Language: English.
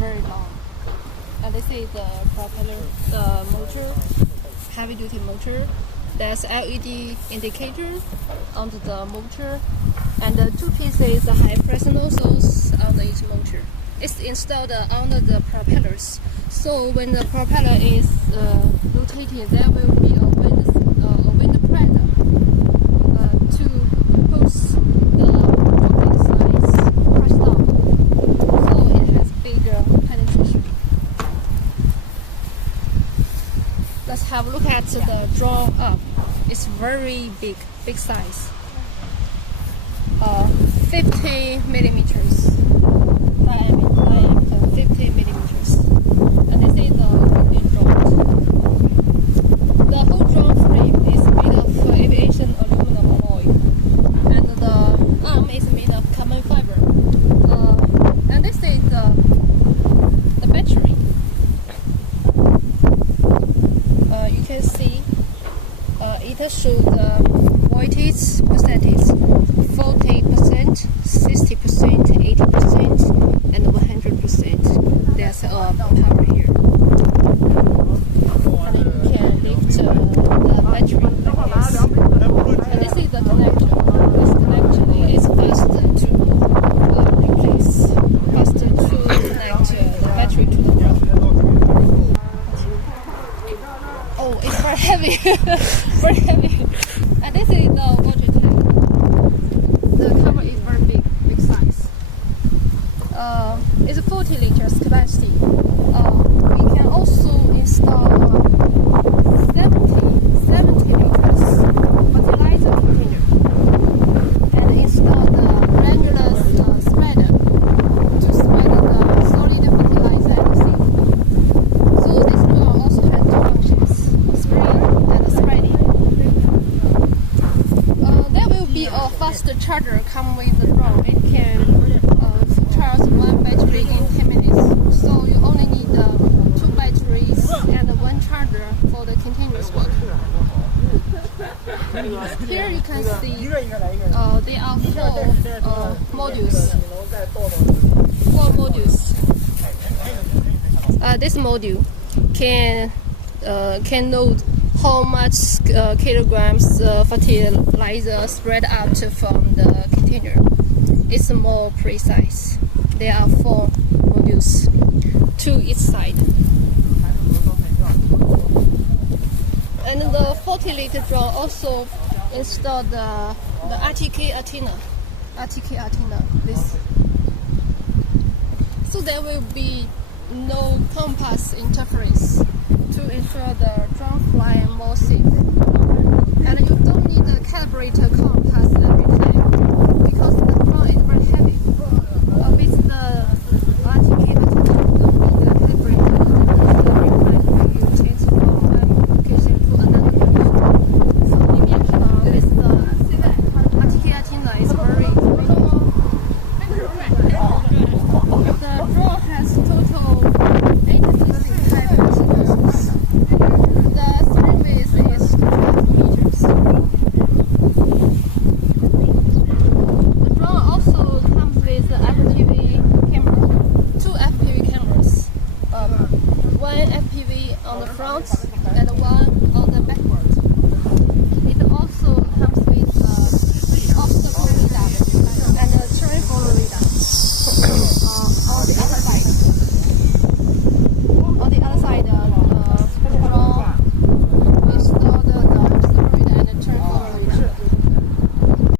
very long. And this is the propeller, the motor, heavy duty motor. There's LED indicator on the motor, and the two pieces high pressure nozzles on each motor. It's installed under the propellers. So when the propeller is rotating, there will be a wind pressure to push the dropping size press down. So it has bigger penetration. Let's have a look at the draw up. It's very big size. 50 millimeters. Diameter 50 millimeters. And this is the complete drum. The whole drum frame is made of aviation aluminum alloy, and the arm is made of carbon fiber. And this is the battery. You can see it shows the voltage percentage: 40%, 60%, 80%, and 100%. There's a power here. And you can lift the battery like this. And this is the connector. This connector is fast to replace, fast to connect the battery to the drum. Oh, it's very heavy. Very heavy. And this is the water tank. The cover is very big size. It's 40 liters capacity. We can also install 70 liters fertilizer container and install the granular spreader to spread the solid fertilizer and seed. So this drum also has two functions: spraying and spreading. There will be a fast charger come with the drum. It can charge one battery in 10 minutes. So you only need two batteries and one charger for the continuous work. Here you can see there are four modules. This module can note how much kilograms fertilizer spread out from the container. It's more precise. There are four modules, two each side. And the 40-liter drum also installed the RTK antenna. This. So there will be no compass interference to ensure the drum fly more safe. And you don't need a calibrator compass